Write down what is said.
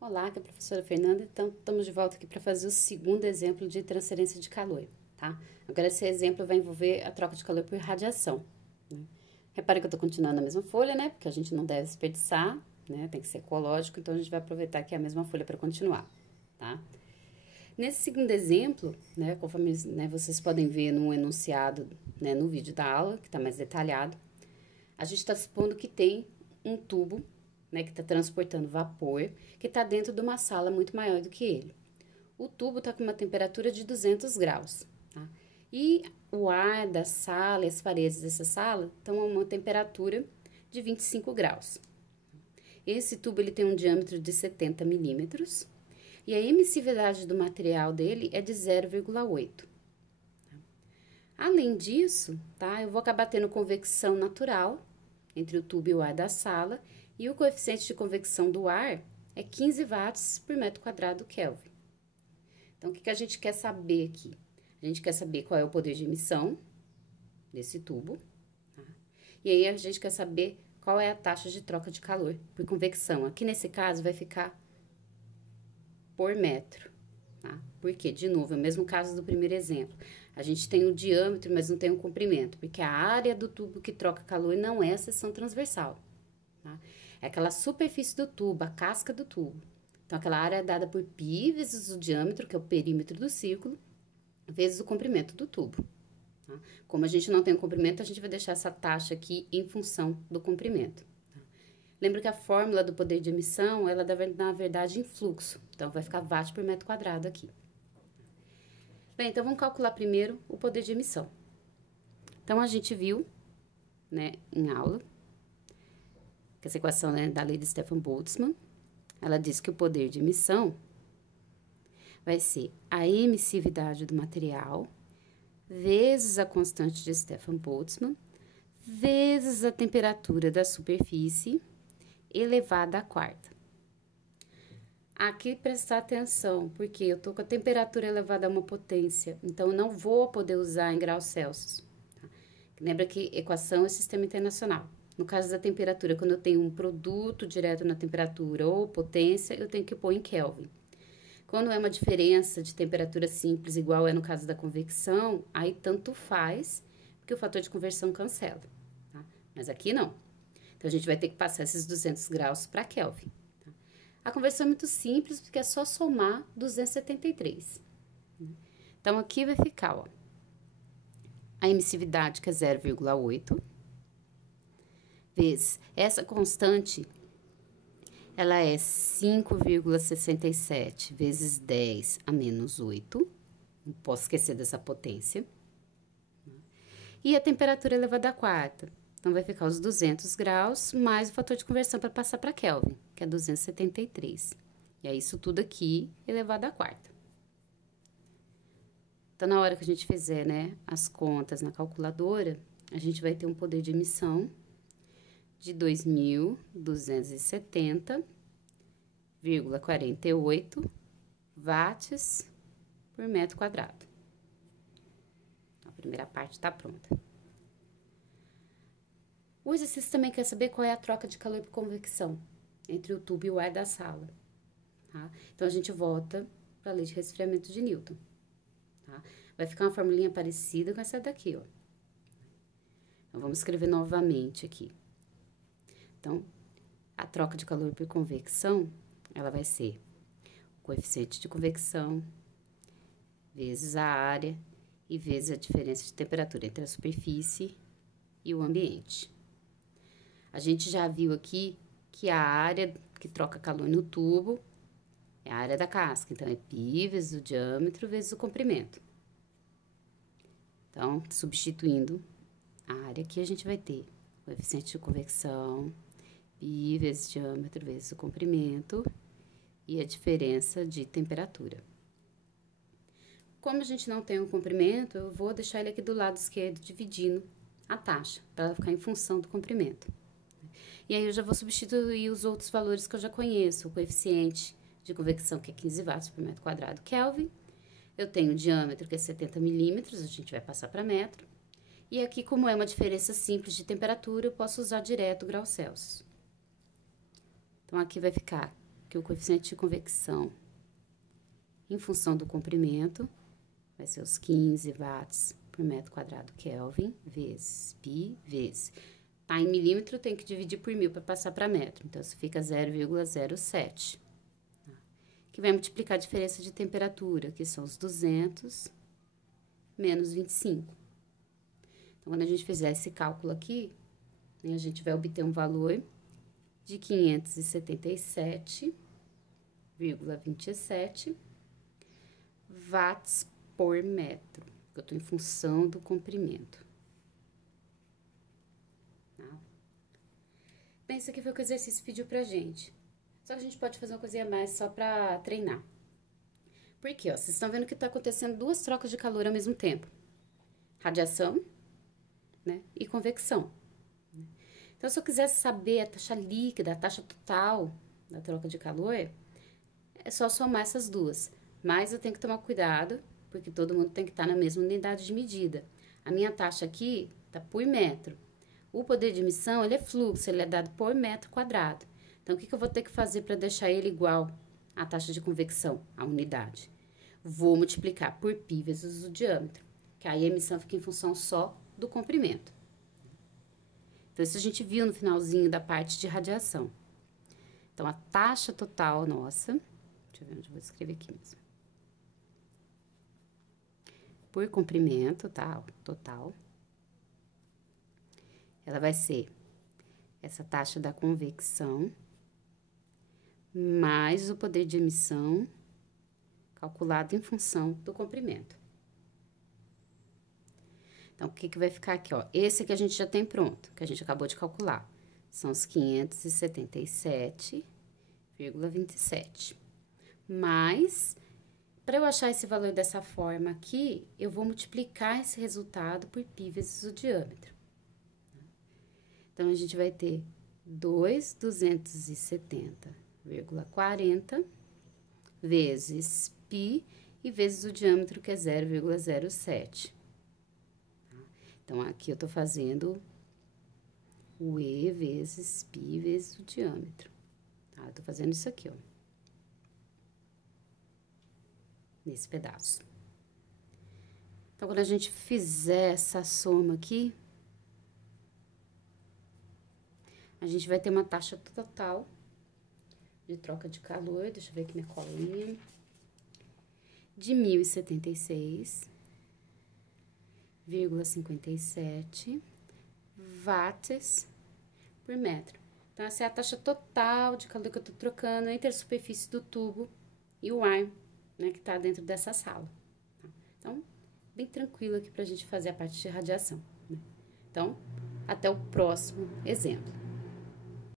Olá, aqui é a professora Fernanda. Então, estamos de volta aqui para fazer o segundo exemplo de transferência de calor, tá? Agora, esse exemplo vai envolver a troca de calor por radiação, né? Repare que eu estou continuando na mesma folha, né? Porque a gente não deve desperdiçar, né? Tem que ser ecológico, então a gente vai aproveitar aqui a mesma folha para continuar, tá? Nesse segundo exemplo, né, conforme vocês podem ver no enunciado, né, no vídeo da aula, que está mais detalhado, a gente está supondo que tem um tubo, né, que está transportando vapor, que está dentro de uma sala muito maior do que ele. O tubo está com uma temperatura de 200 graus, tá? E o ar da sala e as paredes dessa sala estão a uma temperatura de 25 graus. Esse tubo ele tem um diâmetro de 70 milímetros e a emissividade do material dele é de 0,8. Além disso, tá, eu vou acabar tendo convecção natural entre o tubo e o ar da sala, e o coeficiente de convecção do ar é 15 watts por metro quadrado Kelvin. Então, o que a gente quer saber aqui? A gente quer saber qual é o poder de emissão desse tubo, tá? E aí a gente quer saber qual é a taxa de troca de calor por convecção. Aqui nesse caso vai ficar por metro, tá? Porque, de novo, é o mesmo caso do primeiro exemplo. A gente tem o diâmetro, mas não tem o comprimento, porque a área do tubo que troca calor não é a seção transversal, tá? É aquela superfície do tubo, a casca do tubo. Então, aquela área é dada por π vezes o diâmetro, que é o perímetro do círculo, vezes o comprimento do tubo, tá? Como a gente não tem o comprimento, a gente vai deixar essa taxa aqui em função do comprimento. Tá? Lembra que a fórmula do poder de emissão, ela é, na verdade, em fluxo. Então, vai ficar watt por metro quadrado aqui. Bem, então vamos calcular primeiro o poder de emissão. Então, a gente viu, né, em aula, que essa equação, né, da lei de Stefan Boltzmann, ela diz que o poder de emissão vai ser a emissividade do material vezes a constante de Stefan Boltzmann vezes a temperatura da superfície elevada à quarta. Aqui prestar atenção, porque eu tô com a temperatura elevada a uma potência, então eu não vou poder usar em graus Celsius. Tá? Lembra que equação é sistema internacional. No caso da temperatura, quando eu tenho um produto direto na temperatura ou potência, eu tenho que pôr em Kelvin. Quando é uma diferença de temperatura simples, igual é no caso da convecção, aí tanto faz, porque o fator de conversão cancela. Tá? Mas aqui não. Então, a gente vai ter que passar esses 200 graus para Kelvin. A conversão é muito simples, porque é só somar 273. Então, aqui vai ficar, ó, a emissividade, que é 0,8, vezes essa constante, ela é 5,67 vezes 10 a menos 8. Não posso esquecer dessa potência. E a temperatura elevada à quarta. Então, vai ficar os 200 graus mais o fator de conversão para passar para Kelvin, que é 273. E é isso tudo aqui elevado à quarta. Então, na hora que a gente fizer, né, as contas na calculadora, a gente vai ter um poder de emissão de 2.270,48 watts por metro quadrado. Então, a primeira parte está pronta. O exercício também quer saber qual é a troca de calor por convecção entre o tubo e o ar da sala, tá? Então, a gente volta para a lei de resfriamento de Newton, tá? Vai ficar uma formulinha parecida com essa daqui, ó. Então, vamos escrever novamente aqui. Então, a troca de calor por convecção, ela vai ser o coeficiente de convecção vezes a área e vezes a diferença de temperatura entre a superfície e o ambiente. A gente já viu aqui que a área que troca calor no tubo é a área da casca. Então, é π vezes o diâmetro vezes o comprimento. Então, substituindo a área aqui, a gente vai ter o coeficiente de convecção, π vezes diâmetro vezes o comprimento e a diferença de temperatura. Como a gente não tem um comprimento, eu vou deixar ele aqui do lado esquerdo, dividindo a taxa, para ela ficar em função do comprimento. E aí, eu já vou substituir os outros valores que eu já conheço. O coeficiente de convecção, que é 15 watts por metro quadrado Kelvin. Eu tenho o diâmetro, que é 70 milímetros, a gente vai passar para metro. E aqui, como é uma diferença simples de temperatura, eu posso usar direto o grau Celsius. Então, aqui vai ficar que o coeficiente de convecção em função do comprimento vai ser os 15 watts por metro quadrado Kelvin, vezes π, vezes. Tá em milímetro, tem que dividir por 1000 para passar para metro. Então, isso fica 0,07. Que vai multiplicar a diferença de temperatura, que são os 200 menos 25. Então, quando a gente fizer esse cálculo aqui, a gente vai obter um valor de 577,27 watts por metro. Eu estou em função do comprimento. Tá? Bem, isso aqui foi o que o exercício pediu pra gente. Só que a gente pode fazer uma coisinha a mais só pra treinar. Por quê? Ó, vocês estão vendo que tá acontecendo duas trocas de calor ao mesmo tempo. Radiação, né? E convecção. Então, se eu quisesse saber a taxa líquida, a taxa total da troca de calor, é só somar essas duas. Mas eu tenho que tomar cuidado, porque todo mundo tem que estar na mesma unidade de medida. A minha taxa aqui tá por metro. O poder de emissão, ele é fluxo, ele é dado por metro quadrado. Então, o que eu vou ter que fazer para deixar ele igual à taxa de convecção, a unidade? Vou multiplicar por π vezes o diâmetro, que aí a emissão fica em função só do comprimento. Então, isso a gente viu no finalzinho da parte de radiação. Então, a taxa total nossa, deixa eu ver onde eu vou escrever aqui mesmo. Por comprimento, tá? Total. Ela vai ser essa taxa da convecção mais o poder de emissão calculado em função do comprimento. Então, o que vai ficar aqui, ó? Esse que a gente já tem pronto, que a gente acabou de calcular. São os 577,27. Mas, para eu achar esse valor dessa forma aqui, eu vou multiplicar esse resultado por π vezes o diâmetro. Então, a gente vai ter 270,40 vezes π e vezes o diâmetro, que é 0,07. Então, aqui eu tô fazendo o E vezes π vezes o diâmetro. Tá? Eu tô fazendo isso aqui, ó. Nesse pedaço. Então, quando a gente fizer essa soma aqui, a gente vai ter uma taxa total de troca de calor, deixa eu ver aqui minha colinha, de 1076,57 watts por metro. Então, essa é a taxa total de calor que eu tô trocando entre a superfície do tubo e o ar, né, que tá dentro dessa sala. Tá? Então, bem tranquilo aqui pra gente fazer a parte de radiação, né? Então, até o próximo exemplo.